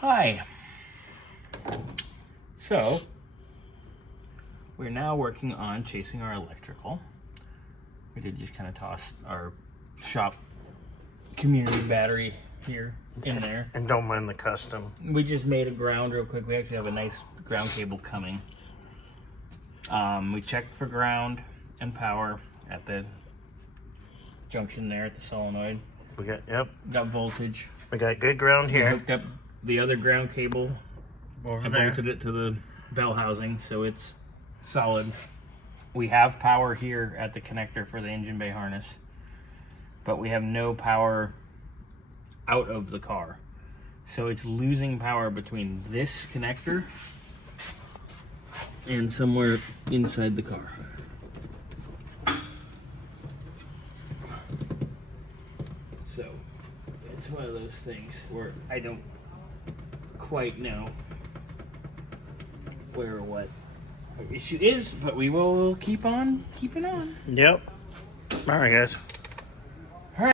Hi. So, we're now working on chasing our electrical. We did just kind of toss our shop community battery here in there. And don't mind the custom. We just made a ground real quick. We actually have a nice ground cable coming. We checked for ground and power at the junction there at the solenoid. We Got voltage. got good ground We here. hooked up the other ground cable Over and there. bolted it to the bell housing, so it's solid. We have power here at the connector for the engine bay harness, but we have no power out of the car. So it's losing power between this connector and somewhere inside the car. So it's one of those things where I don't quite know where or what our issue is, but we will keep on keeping on. Yep. All right, guys.